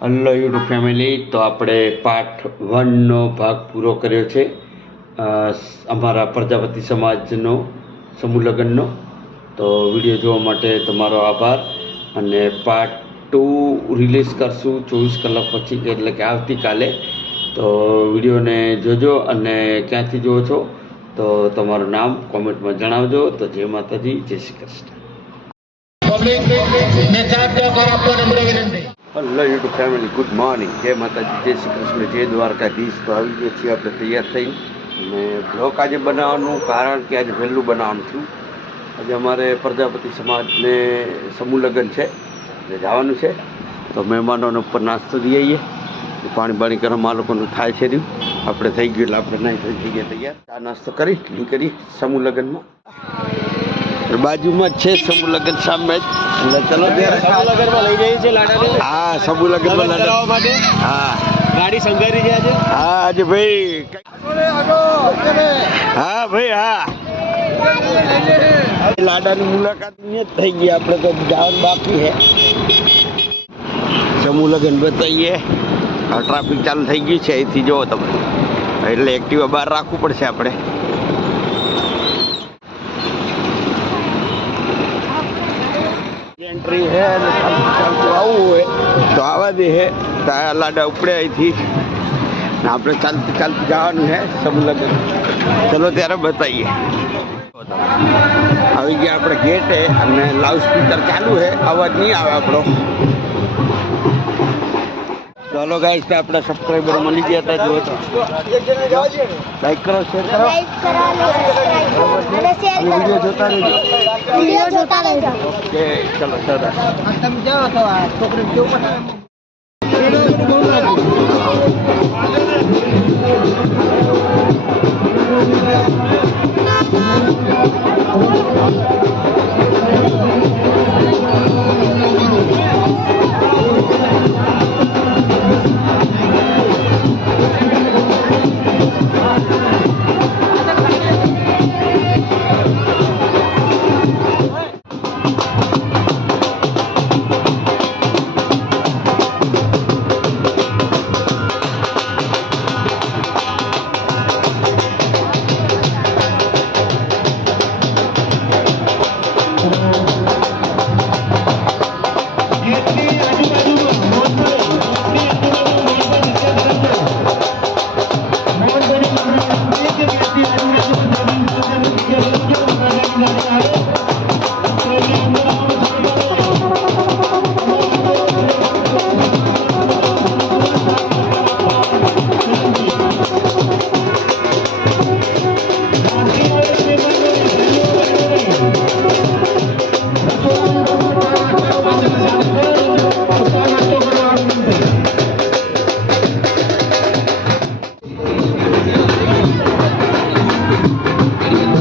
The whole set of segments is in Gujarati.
હલો યુટ્યુબ ફેમિલી, તો આપણે પાઠ વનનો ભાગ પૂરો કર્યો છે. અમારા પ્રજાપતિ સમાજનો, સમૂહ લગ્નનો. તો વીડિયો જોવા માટે તમારો આભાર. અને પાર્ટ ટુ રિલીઝ કરશું ચોવીસ કલાક પછી, એટલે કે આવતીકાલે. તો વિડીયોને જોજો અને ક્યાંથી જુઓ છો, તો તમારું નામ કોમેન્ટમાં જણાવજો. તો જય માતાજી, જય Shri Krishna. Hello YouTube family, good morning. જય માતાજી, જય શ્રી કૃષ્ણ, જય દ્વારકાધીશ. તો આવી ગયા છીએ આપણે તૈયાર થઈને. અને બ્લોક આજે બનાવવાનું, કારણ કે આજે વહેલું બનાવવાનું થયું. આજે અમારે પ્રજાપતિ સમાજને સમૂહ લગ્ન છે. એટલે જવાનું છે. તો મહેમાનોને ઉપર નાસ્તો દઈ આવીએ. પાણી બાણી ગરમ આ લોકોનું થાય છે રહ્યું. આપણે થઈ ગયું એટલે આપણે નહીં થઈ ગયા, તૈયાર. આ નાસ્તો કરી નીકળી સમૂહ લગ્નમાં. બાજુમાં જ છે સમૂહ લગ્ન સામે જ. એટલે ચલો ત્યારે લઈ જઈએ છે લાડાને? હા સમૂહ લગ્નમાં માટે? હા. ગાડી સંઘારી છે આજે? હા આજે ભાઈ હા ભાઈ હા. લાડાની મુલાકાત નહીં જ થઈ ગઈ. આપણે તો જવાનું બાકી છે. સમૂહ લગ્ન બતાવીએ. આ ટ્રાફિક ચાલુ થઈ ગયું છે. અહીંથી જુઓ તમે. એટલે એક્ટિવા બહાર રાખવું પડશે આપણે. એન્ટ્રી છે અને ચાલતું આવવું હોય તો આવા દે છે તો લાડા ઉપડે અહીંથી. આપણે ચાલતું ચાલતું જવાનું છે સમલગ્ન. ચલો ત્યારે બતાવીએ આવી ગયા આપણે ગેટે અને લાઉડ સ્પીકર ચાલુ છે અવાજ નહીં આવે આપણો. ચાલો ગાઈસ તો આપણા સબસ્ક્રાઈબર મળી ગયા હતા જો તો. લાઈક કરો શેર કરો. અને વીડિયો જોતા રહેજો. વીડિયો જોતા રહેજો. ઓકે ચલો સરસ. તમે જાઓ તો આ છોકરી કેવું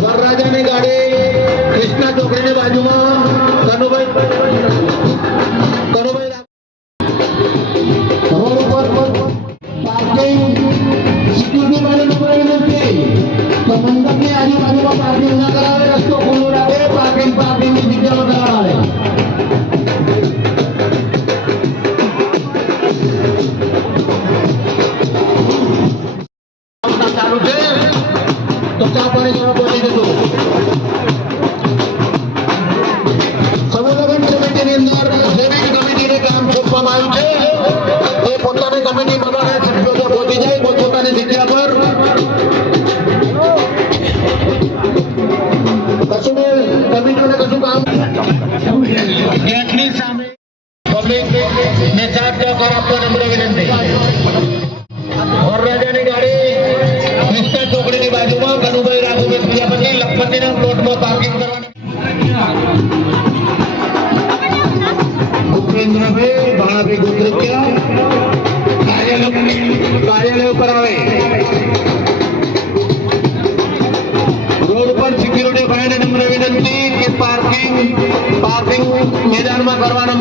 વરરાજાની ગાડી કૃષ્ણા ચોકડીની બાજુમાં કનુભાઈ કશું કામ ગેટની સામે પબ્લિક ને સાથ સહકાર આપવા નમ્ર વિનંતી વરરાજાની ગાડી કૃષ્ણા ચોકડીની બાજુમાં કનુભાઈ રાઘુભાઈ પ્રજાપતિ લખપતિના પ્લોટમાં પાર્કિંગ કરવાની ભૂપેન્દ્રભાઈ ભાણાભાઈ ગોત્રત્યા bárbaros.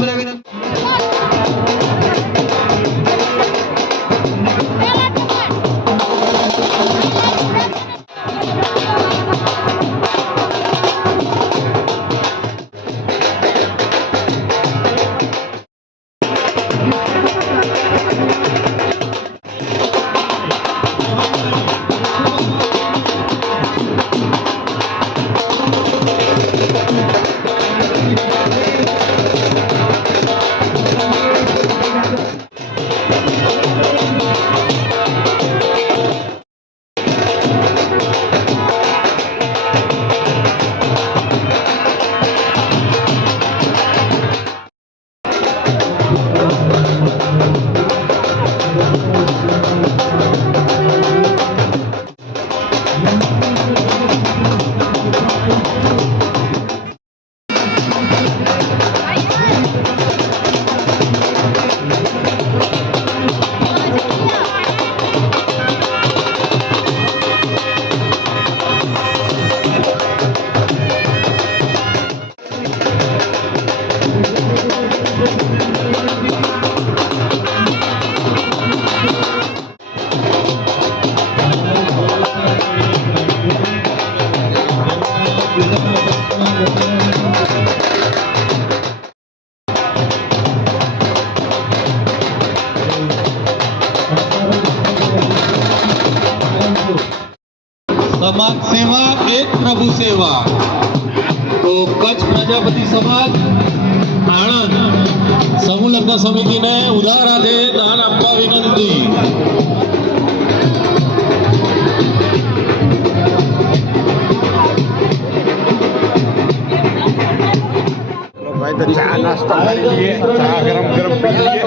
સમાજ સેવા એક પ્રભુ સેવા. તો કચ્છ પ્રજાપતિ સમાજ આણંદ સમૂહ લગ્ન સમિતિને ઉદાર હાથે દાન આપવા વિનંતી. તો ચા નાસ્તો કરી લઈએ. ચા ગરમ ગરમ પી લઈએ.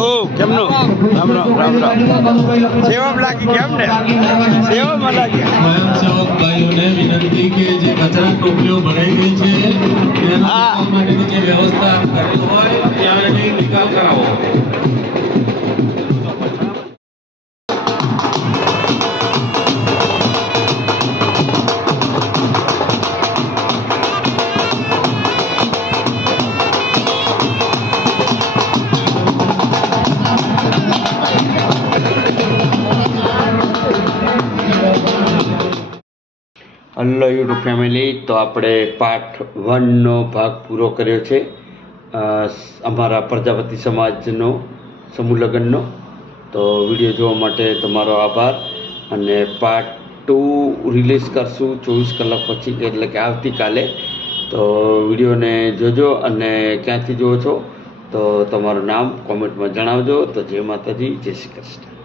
ઓ કેમનું રામ રામ રામ રામ. સેવા લાગી કેમ ને સેવામાં લાગી વિનંતી કે જે કચરા ટોપલીઓ ભરાઈ ગઈ છે એના માટેની જે વ્યવસ્થા કરવી હોય ત્યાં નિકાલ કરાવો. હલો યુટ્યુબ ફેમિલી, તો આપણે પાર્ટ વનનો ભાગ પૂરો કર્યો છે. અમારા પ્રજાપતિ સમાજનો, સમૂહ લગ્નનો. તો વીડિયો જોવા માટે તમારો આભાર. અને પાર્ટ ટુ રિલીઝ કરશું ચોવીસ કલાક પછી, એટલે કે આવતીકાલે. તો વિડીયોને જોજો અને ક્યાંથી જુઓ છો, તો તમારું નામ કોમેન્ટમાં જણાવજો. તો જય માતાજી, જય શ્રી કૃષ્ણ.